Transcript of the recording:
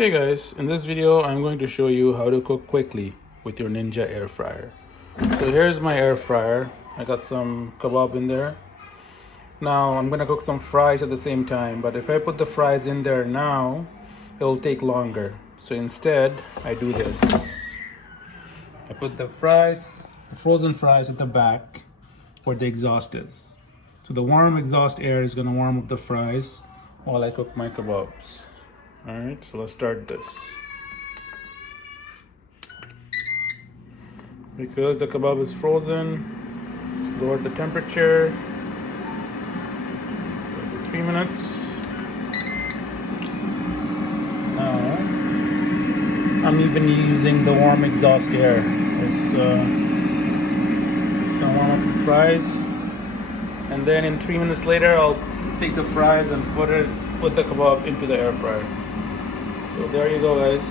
Hey guys, in this video I'm going to show you how to cook quickly with your Ninja air fryer. So here's my air fryer. I got some kebab in there. Now I'm gonna cook some fries at the same time, but if I put the fries in there now, it'll take longer. So instead, I do this. I put the frozen fries at the back where the exhaust is. So the warm exhaust air is gonna warm up the fries while I cook my kebabs. All right, so let's start this. Because the kebab is frozen, let's lower the temperature for 3 minutes. Now, I'm even using the warm exhaust air. It's gonna warm up the fries. And then in 3 minutes later, I'll take the fries and put the kebab into the air fryer. So there you go, guys.